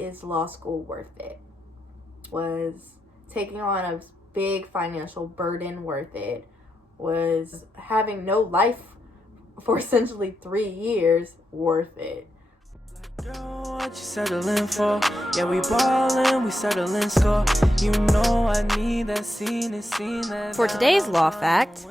is law school worth it? Was taking on a big financial burden worth it? Was having no life for essentially 3 years worth it? Girl, what you settling for? Yeah, we ballin', we settling score. You know I need that scene that. For today's law fact,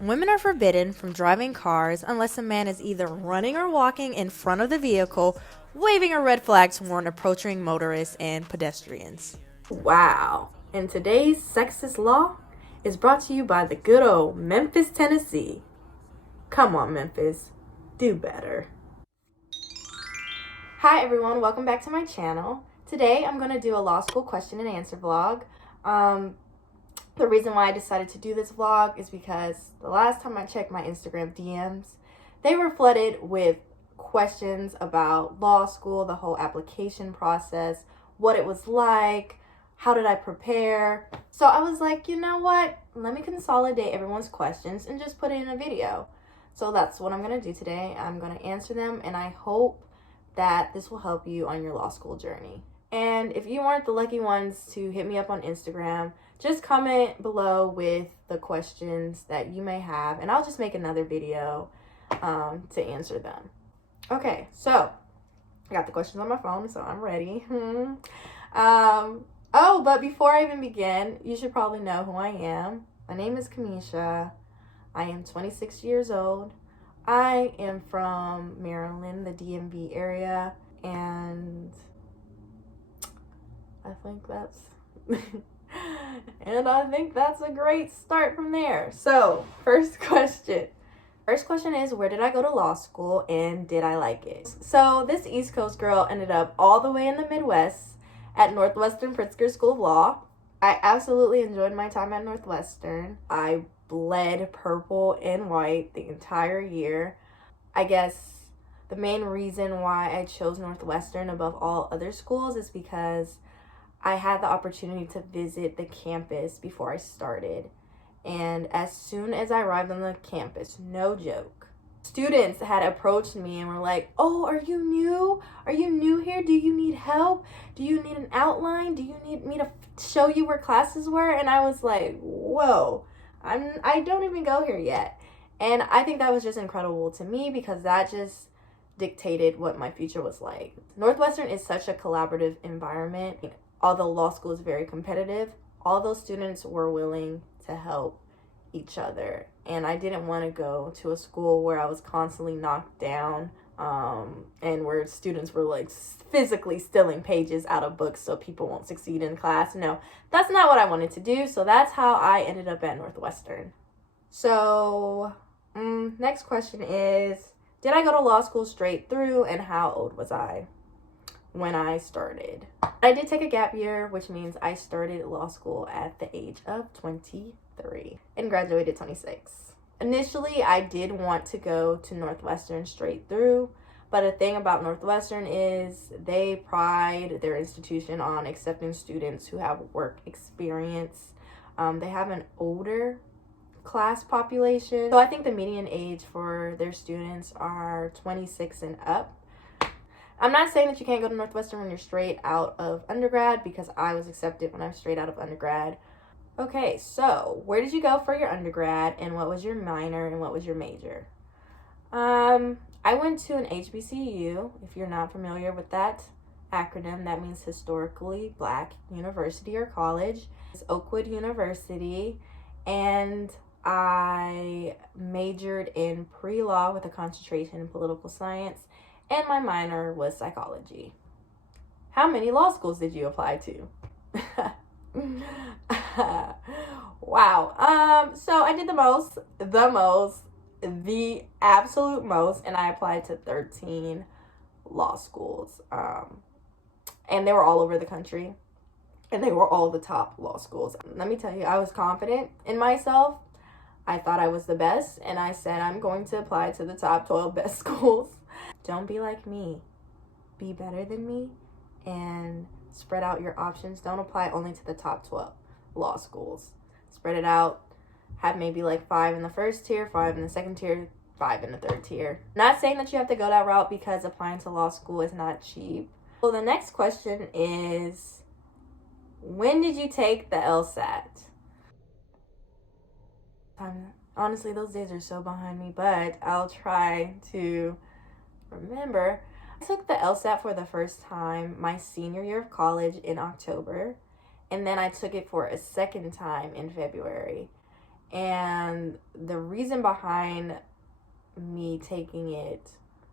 women are forbidden from driving cars unless a man is either running or walking in front of the vehicle, waving a red flag to warn approaching motorists and pedestrians. Wow. And today's sexist law is brought to you by the good old Memphis, Tennessee. Come on, Memphis. Do better. Hi, everyone. Welcome back to my channel. Today, I'm going to do a law school question and answer vlog. The reason why I decided to do this vlog is because the last time I checked my Instagram DMs, they were flooded with questions about law school, the whole application process, what it was like, how did I prepare. So I was like, you know what? Let me consolidate everyone's questions and just put it in a video. So that's what I'm going to do today. I'm going to answer them, and I hope that this will help you on your law school journey. And if you aren't the lucky ones to hit me up on Instagram, just comment below with the questions that you may have, and I'll just make another video to answer them. Okay, so I got the questions on my phone, so I'm ready. Oh, but before I even begin, you should probably know who I am. My name is Kamisha. I am 26 years old. I am from Maryland, the DMV area, and I think that's a great start from there. So, first question is, where did I go to law school and did I like it? So, this East Coast girl ended up all the way in the Midwest at Northwestern Pritzker School of Law. I absolutely enjoyed my time at Northwestern. I bled purple and white the entire year. I guess the main reason why I chose Northwestern above all other schools is because I had the opportunity to visit the campus before I started. And as soon as I arrived on the campus, no joke, students had approached me and were like, "Oh, are you new? Are you new here? Do you need help? Do you need an outline? Do you need me to show you where classes were?" And I was like, whoa, I don't even go here yet. And I think that was just incredible to me because that just dictated what my future was like. Northwestern is such a collaborative environment. Although law school is very competitive, all those students were willing to help each other. And I didn't want to go to a school where I was constantly knocked down and where students were like physically stealing pages out of books so people won't succeed in class. No, that's not what I wanted to do. So that's how I ended up at Northwestern. So next question is, did I go to law school straight through, and how old was I when I started? I did take a gap year, which means I started law school at the age of 23 and graduated 26. Initially, I did want to go to Northwestern straight through, but the thing about Northwestern is they pride their institution on accepting students who have work experience. They have an older class population, so I think the median age for their students are 26 and up. I'm not saying that you can't go to Northwestern when you're straight out of undergrad, because I was accepted when I'm straight out of undergrad. Okay, so where did you go for your undergrad, and what was your minor, and what was your major? I went to an HBCU. If you're not familiar with that acronym, that means Historically Black University or College. It's Oakwood University, and I majored in pre-law with a concentration in political science, and my minor was psychology. How many law schools did you apply to? Wow. So I did the absolute most, and I applied to 13 law schools. And they were all over the country, and they were all the top law schools. Let me tell you, I was confident in myself. I thought I was the best, and I said I'm going to apply to the top 12 best schools. Don't be like me. Be better than me and spread out your options. Don't apply only to the top 12 law schools. Spread it out. Have maybe like 5 in the first tier, 5 in the second tier, 5 in the third tier. Not saying that you have to go that route, because applying to law school is not cheap. Well, the next question is, when did you take the LSAT? Honestly, those days are so behind me, but I'll try to remember. I took the LSAT for the first time my senior year of college in October, and then I took it for a second time in February. And the reason behind me taking it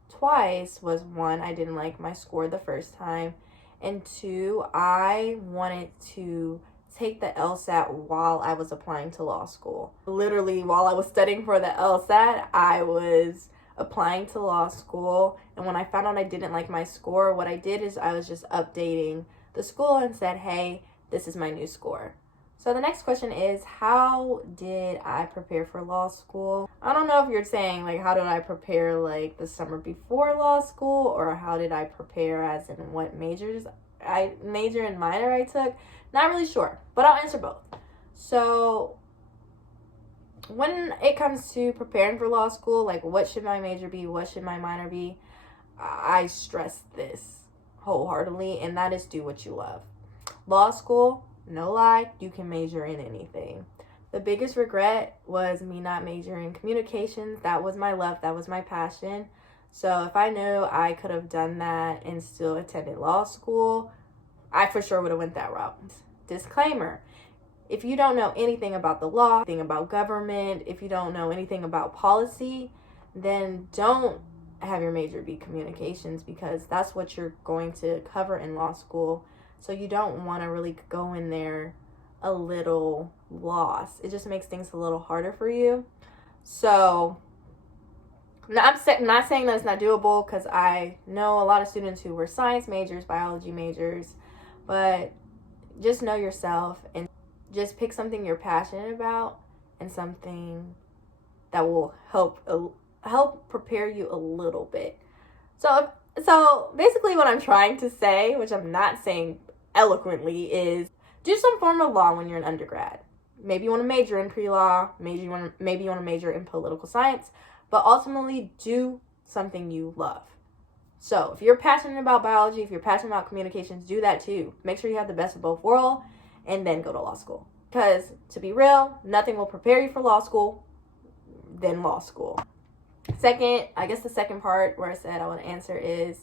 twice was, one, I didn't like my score the first time, and two, I wanted to take the LSAT while I was applying to law school. Literally, while I was studying for the LSAT, I was applying to law school, and when I found out I didn't like my score, what I did is I was just updating the school and said, hey, this is my new score. So the next question is, how did I prepare for law school? I don't know if you're saying, like, how did I prepare, like, the summer before law school, or how did I prepare as in what major and minor I took. Not really sure, but I'll answer both. So when it comes to preparing for law school, like, what should my major be, what should my minor be, I stress this wholeheartedly, and that is do what you love. Law school, no lie, you can major in anything. The biggest regret was me not majoring in communications. That was my love, that was my passion. So if I knew I could have done that and still attended law school, I for sure would have went that route. Disclaimer, if you don't know anything about the law, anything about government, if you don't know anything about policy, then don't have your major be communications, because that's what you're going to cover in law school. So you don't want to really go in there a little lost. It just makes things a little harder for you. So I'm not saying that it's not doable, because I know a lot of students who were science majors, biology majors, but just know yourself and just pick something you're passionate about and something that will help prepare you a little bit. So basically what I'm trying to say, which I'm not saying eloquently, is do some form of law when you're an undergrad. Maybe you want to major in pre-law, maybe you want to major in political science, but ultimately do something you love. So if you're passionate about biology, if you're passionate about communications, do that too. Make sure you have the best of both worlds, and then go to law school. Because to be real, nothing will prepare you for law school than law school. Second, I guess the second part where I said I want to answer is,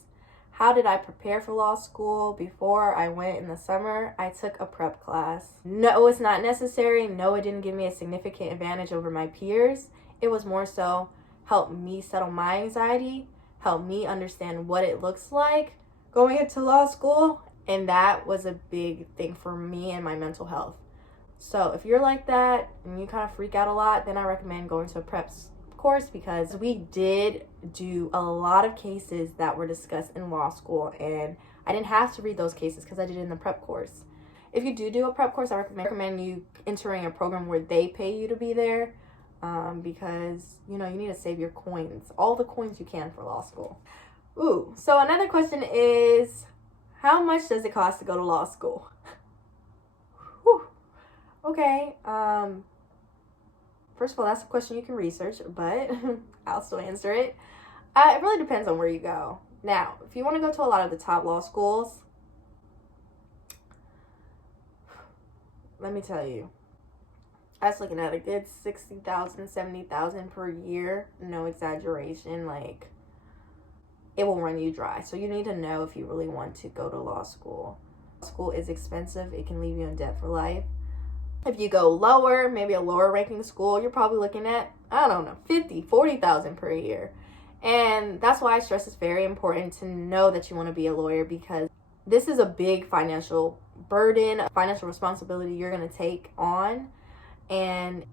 how did I prepare for law school? Before I went in the summer, I took a prep class. No, it's not necessary. No, it didn't give me a significant advantage over my peers. It was more so help me settle my anxiety, help me understand what it looks like going into law school. And that was a big thing for me and my mental health. So if you're like that and you kind of freak out a lot, then I recommend going to a prep course, because we did do a lot of cases that were discussed in law school, and I didn't have to read those cases because I did it in the prep course. If you do a prep course, I recommend you entering a program where they pay you to be there, because you need to save your coins, all the coins you can, for law school. So another question is, how much does it cost to go to law school? Okay, first of all, that's a question you can research, but I'll still answer it. It really depends on where you go. Now, if you want to go to a lot of the top law schools, let me tell you, I was looking at a good $60,000, $70,000 per year. No exaggeration. Like, it will run you dry. So you need to know if you really want to go to law school. School is expensive. It can leave you in debt for life. If you go lower, maybe a lower ranking school, you're probably looking at, I don't know, $50,000, $40,000 per year. And that's why I stress it's very important to know that you want to be a lawyer, because this is a big financial burden, a financial responsibility you're going to take on. And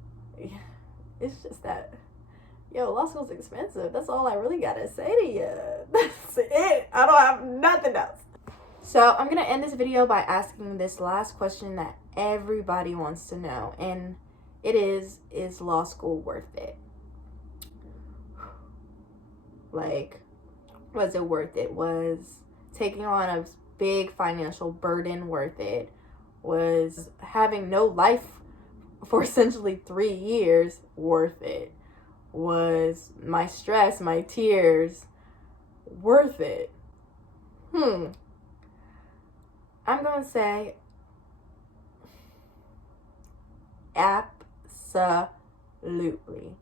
it's just that, law school's expensive. That's all I really got to say to you. That's it. I don't have nothing else. So I'm going to end this video by asking this last question that everybody wants to know. And it is law school worth it? Like, was it worth it? Was taking on a big financial burden worth it? Was having no life for essentially 3 years worth it? Was my stress, my tears worth it? I'm going to say absolutely.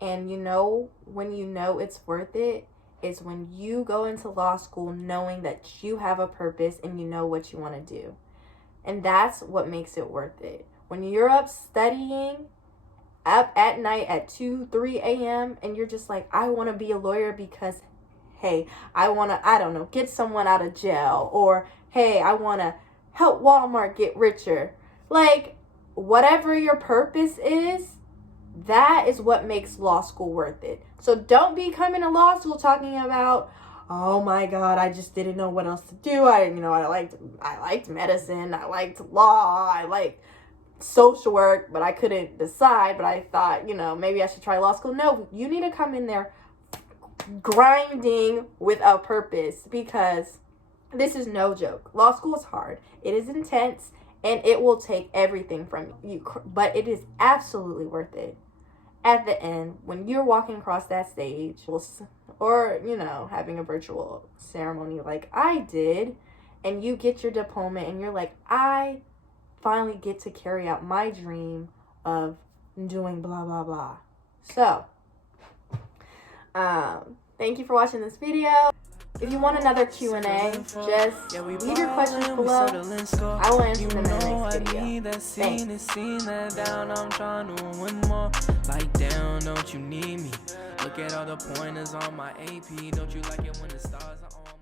And you know, when you know it's worth it, is when you go into law school knowing that you have a purpose and you know what you want to do. And that's what makes it worth it. When you're up studying, up at night at 2, 3 a.m. and you're just like, I want to be a lawyer because, hey, I want to, I don't know, get someone out of jail. Or, hey, I want to help Walmart get richer. Like, whatever your purpose is, that is what makes law school worth it. So don't be coming to law school talking about, oh my God, I just didn't know what else to do. I liked medicine, I liked law, I liked social work, but I couldn't decide. But I thought, maybe I should try law school. No, you need to come in there grinding with a purpose, because this is no joke. Law school is hard. It is intense, and it will take everything from you. But it is absolutely worth it. At the end, when you're walking across that stage, or, having a virtual ceremony like I did, and you get your diploma and you're like, I finally get to carry out my dream of doing blah, blah, blah. So, thank you for watching this video. If you want another Q&A, just leave your questions below. I will answer them in the next video. Thanks. I'm trying to win more. Like, down, don't you need me? Look at all the pointers on my AP. Don't you like it when the stars are on?